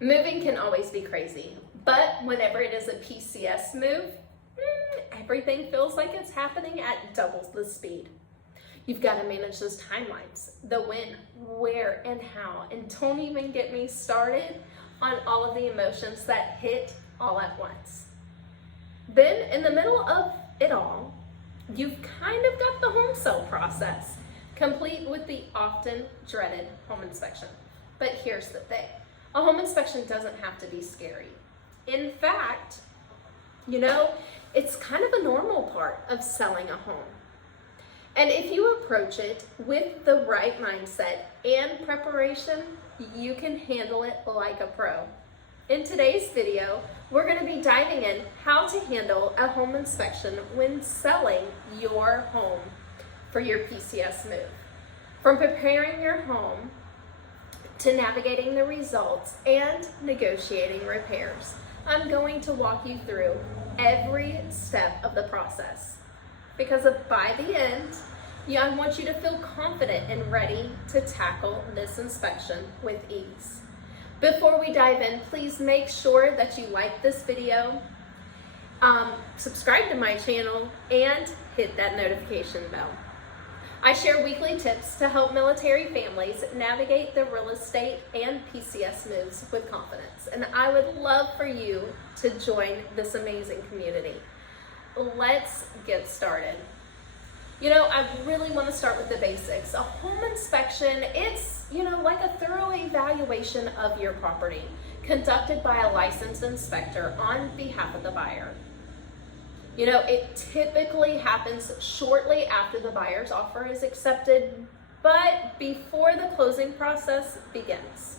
Moving can always be crazy, but whenever it is a PCS move, everything feels like it's happening at double the speed. You've got to manage those timelines, the when, where, and how, and don't even get me started on all of the emotions that hit all at once. Then, in the middle of it all, you've kind of got the home sale process, complete with the often dreaded home inspection. But here's the thing. A home inspection doesn't have to be scary. In fact, it's kind of a normal part of selling a home. And if you approach it with the right mindset and preparation, you can handle it like a pro. In today's video, we're going to be diving in how to handle a home inspection when selling your home for your PCS move. From preparing your home to navigating the results and negotiating repairs, I'm going to walk you through every step of the process. Because by the end, I want you to feel confident and ready to tackle this inspection with ease. Before we dive in, please make sure that you like this video, subscribe to my channel, and hit that notification bell. I share weekly tips to help military families navigate the real estate and PCS moves with confidence, and I would love for you to join this amazing community. Let's get started. I really want to start with the basics. A home inspection, it's, like a thorough evaluation of your property conducted by a licensed inspector on behalf of the buyer. It typically happens shortly after the buyer's offer is accepted, but before the closing process begins.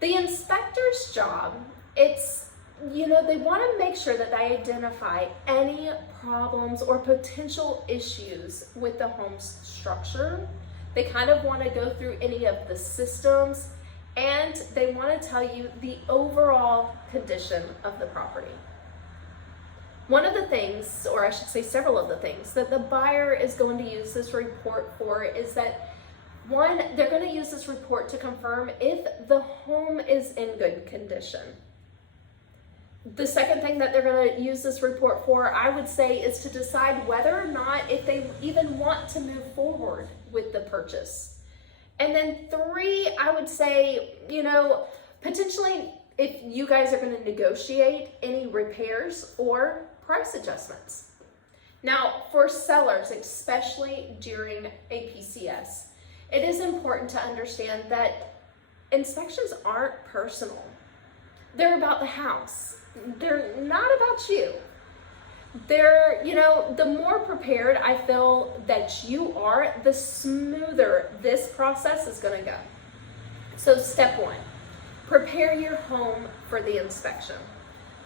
The inspector's job, they want to make sure that they identify any problems or potential issues with the home's structure. They kind of want to go through any of the systems, and they want to tell you the overall condition of the property. One of the things, or I should say several of the things, that the buyer is going to use this report for is that, one, they're going to use this report to confirm if the home is in good condition. The second thing that they're going to use this report for, I would say, is to decide whether or not if they even want to move forward with the purchase. And then three, I would say, potentially if you guys are going to negotiate any repairs or price adjustments. Now, for sellers, especially during a PCS, it is important to understand that inspections aren't personal. They're about the house. They're not about you. They're, the more prepared I feel that you are, the smoother this process is going to go. So step one, prepare your home for the inspection.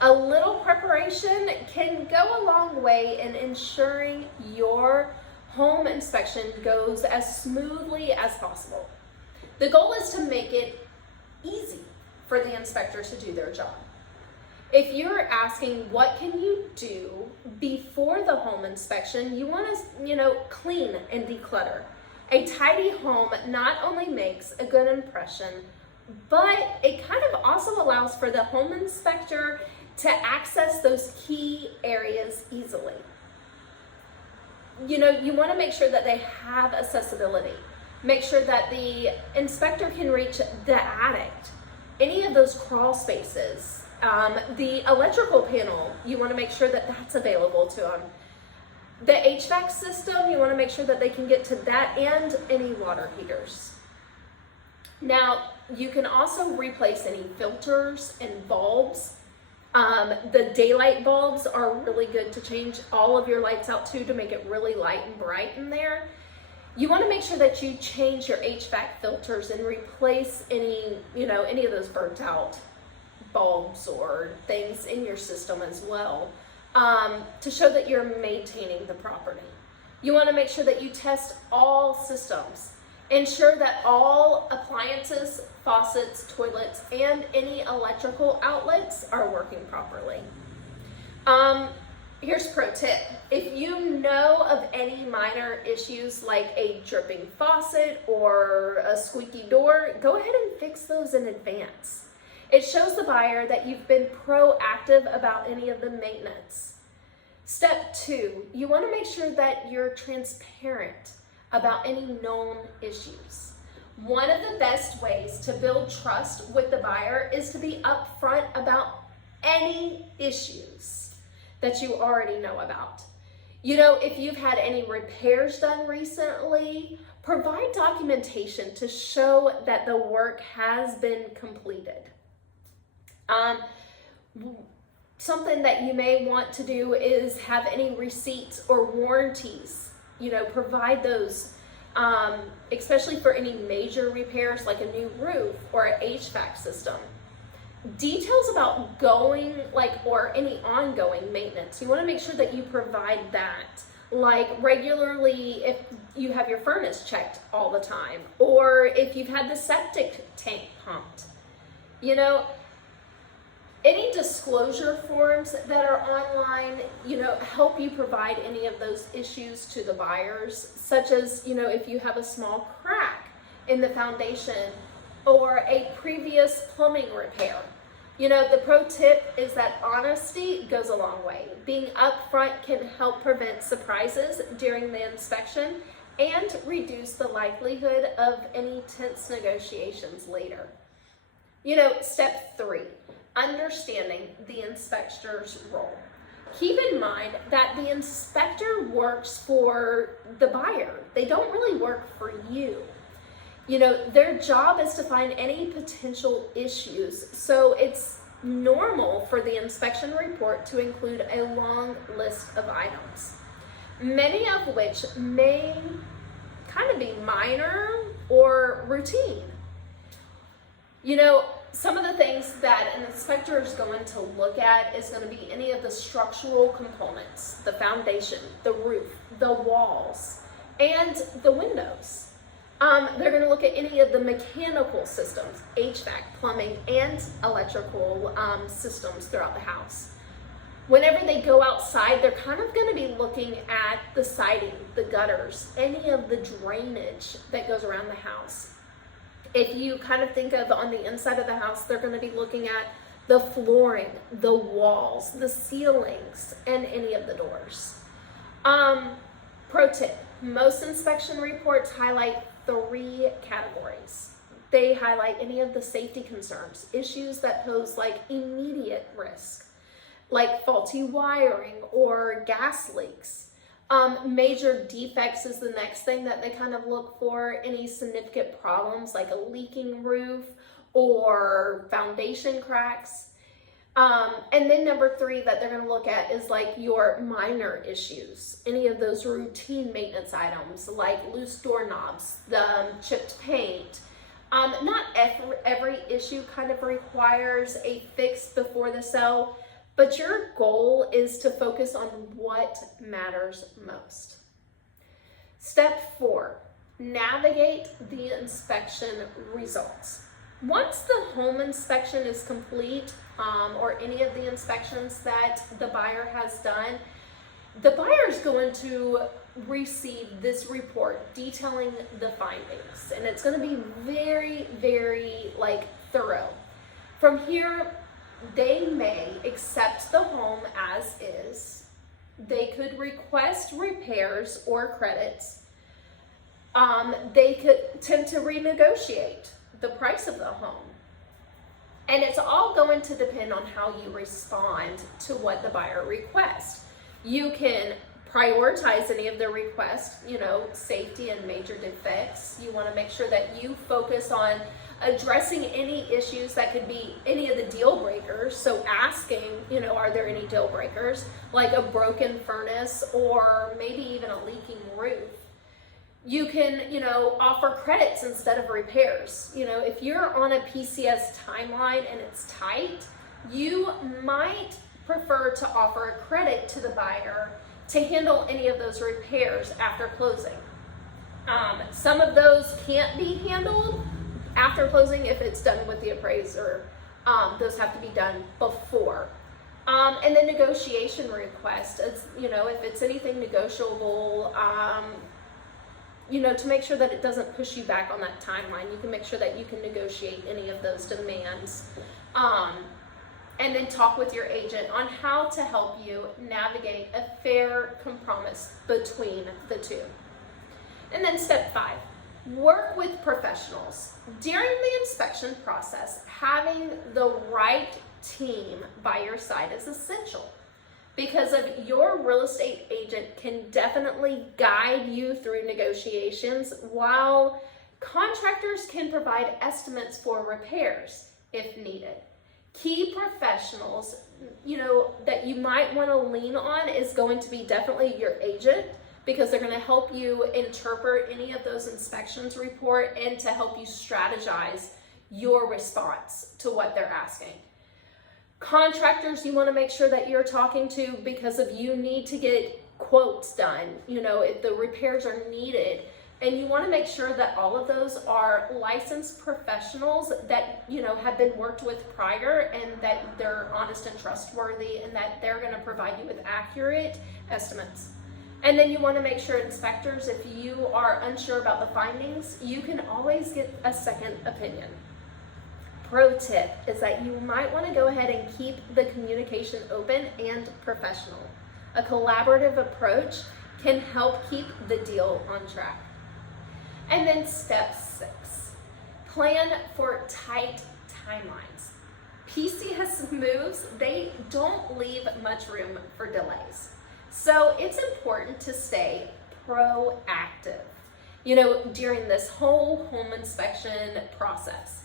A little preparation can go a long way in ensuring your home inspection goes as smoothly as possible. The goal is to make it easy for the inspector to do their job. If you're asking what can you do before the home inspection, you want to, clean and declutter. A tidy home not only makes a good impression, but it kind of also allows for the home inspector to access those key areas easily. You want to make sure that they have accessibility. Make sure that the inspector can reach the attic, any of those crawl spaces. The electrical panel, you want to make sure that that's available to them. The HVAC system, you want to make sure that they can get to that and any water heaters. Now, you can also replace any filters and bulbs. The daylight bulbs are really good to change all of your lights out to make it really light and bright in there. You want to make sure that you change your HVAC filters and replace any of those burnt out bulbs or things in your system as well, to show that you're maintaining the property. You want to make sure that you test all systems. Ensure that all appliances, faucets, toilets, and any electrical outlets are working properly. Here's a pro tip. If you know of any minor issues like a dripping faucet or a squeaky door, go ahead and fix those in advance. It shows the buyer that you've been proactive about any of the maintenance. Step 2, you want to make sure that you're transparent about any known issues. One of the best ways to build trust with the buyer is to be upfront about any issues that you already know about. You know, if you've had any repairs done recently, provide documentation to show that the work has been completed. Something that you may want to do is have any receipts or warranties, you know, provide those, especially for any major repairs like a new roof or an HVAC system. Details about or any ongoing maintenance. You want to make sure that you provide that, like regularly if you have your furnace checked all the time, or if you've had the septic tank pumped. You know, any disclosure forms that are online, you know, help you provide any of those issues to the buyers, such as, you know, if you have a small crack in the foundation or a previous plumbing repair. You know, the pro tip is that honesty goes a long way. Being upfront can help prevent surprises during the inspection and reduce the likelihood of any tense negotiations later. You know, step 3, understanding the inspector's role. Keep in mind that the inspector works for the buyer. They don't really work for you. You know, their job is to find any potential issues, so it's normal for the inspection report to include a long list of items, many of which may kind of be minor or routine. You know, some of the things that an inspector is going to look at is going to be any of the structural components, the foundation, the roof, the walls, and the windows. They're going to look at any of the mechanical systems, HVAC, plumbing, and electrical systems throughout the house. Whenever they go outside, they're kind of going to be looking at the siding, the gutters, any of the drainage that goes around the house. If you kind of think of on the inside of the house, they're going to be looking at the flooring, the walls, the ceilings, and any of the doors. Pro tip, most inspection reports highlight 3 categories. They highlight any of the safety concerns, issues that pose like immediate risk, like faulty wiring or gas leaks. Major defects is the next thing that they kind of look for, any significant problems like a leaking roof or foundation cracks. And then number 3 that they're going to look at is like your minor issues, any of those routine maintenance items like loose doorknobs, the chipped paint. Not every issue kind of requires a fix before the sale, but your goal is to focus on what matters most. Step 4, navigate the inspection results. Once the home inspection is complete, or any of the inspections that the buyer has done, the buyer is going to receive this report detailing the findings, and it's going to be very, very thorough. From here, they may accept the home as is. They could request repairs or credits. They could tend to renegotiate the price of the home. And it's all going to depend on how you respond to what the buyer requests. You can prioritize any of their requests, you know, safety and major defects. You want to make sure that you focus on addressing any issues that could be any of the deal breakers. So asking, you know, are there any deal breakers like a broken furnace or maybe even a leaking roof? You can, you know, offer credits instead of repairs. You know, if you're on a PCS timeline and it's tight, you might prefer to offer a credit to the buyer to handle any of those repairs after closing. Some of those can't be handled after closing if it's done with the appraiser. Those have to be done before. And then negotiation request, it's, if it's anything negotiable, to make sure that it doesn't push you back on that timeline. You can make sure that you can negotiate any of those demands. And then talk with your agent on how to help you navigate a fair compromise between the two. And then step 5, work with professionals. During the inspection process, having the right team by your side is essential, because of your real estate agent can definitely guide you through negotiations, while contractors can provide estimates for repairs if needed. Key professionals, that you might want to lean on is going to be definitely your agent, because they're going to help you interpret any of those inspections report and to help you strategize your response to what they're asking. Contractors, you want to make sure that you're talking to, because if you need to get quotes done, if the repairs are needed, and you want to make sure that all of those are licensed professionals that, have been worked with prior, and that they're honest and trustworthy, and that they're going to provide you with accurate estimates. And then you want to make sure inspectors, if you are unsure about the findings, you can always get a second opinion. Pro tip is that you might want to go ahead and keep the communication open and professional. A collaborative approach can help keep the deal on track. And then step 6, plan for tight timelines. PCS moves, they don't leave much room for delays. So it's important to stay proactive, during this whole home inspection process.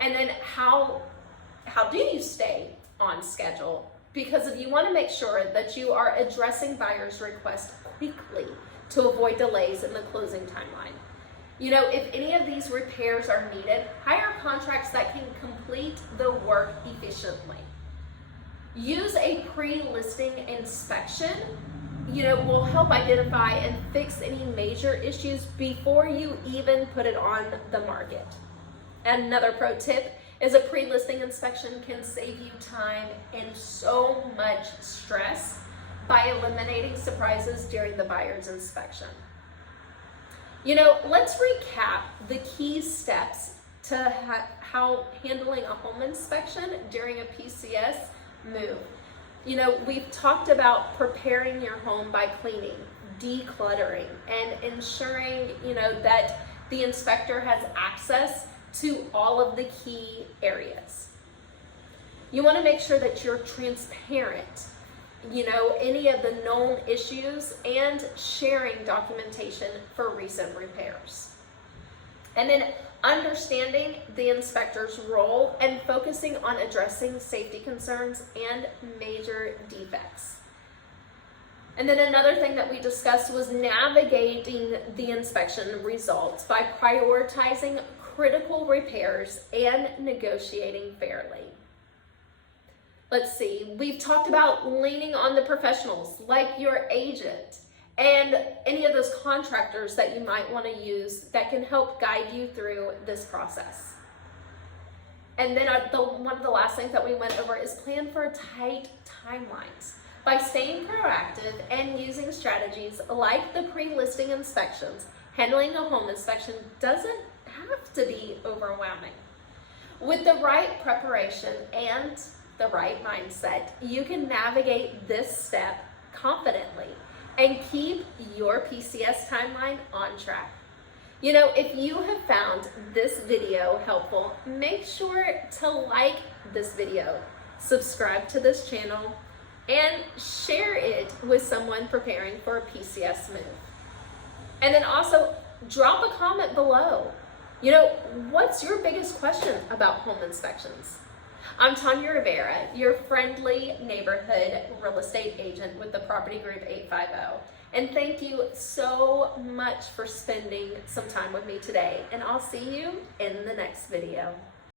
And then how do you stay on schedule? Because if you want to make sure that you are addressing buyers' requests quickly to avoid delays in the closing timeline. If any of these repairs are needed, hire contracts that can complete the work efficiently. Use a pre-listing inspection, will help identify and fix any major issues before you even put it on the market. Another pro tip is a pre-listing inspection can save you time and so much stress by eliminating surprises during the buyer's inspection. Let's recap the key steps to how handling a home inspection during a PCS move. We've talked about preparing your home by cleaning, decluttering, and ensuring, that the inspector has access to all of the key areas. You want to make sure that you're transparent, any of the known issues, and sharing documentation for recent repairs. And then understanding the inspector's role and focusing on addressing safety concerns and major defects. And then another thing that we discussed was navigating the inspection results by prioritizing critical repairs and negotiating fairly. Let's see, we've talked about leaning on the professionals like your agent and any of those contractors that you might want to use that can help guide you through this process. And then one of the last things that we went over is plan for tight timelines. By staying proactive and using strategies like the pre-listing inspections, handling a home inspection doesn't have to be overwhelming. With the right preparation and the right mindset, you can navigate this step confidently and keep your PCS timeline on track. If you have found this video helpful, make sure to like this video, subscribe to this channel, and share it with someone preparing for a PCS move. And then also drop a comment below. What's your biggest question about home inspections? I'm Tanya Rivera, your friendly neighborhood real estate agent with the Property Group 850. And thank you so much for spending some time with me today. And I'll see you in the next video.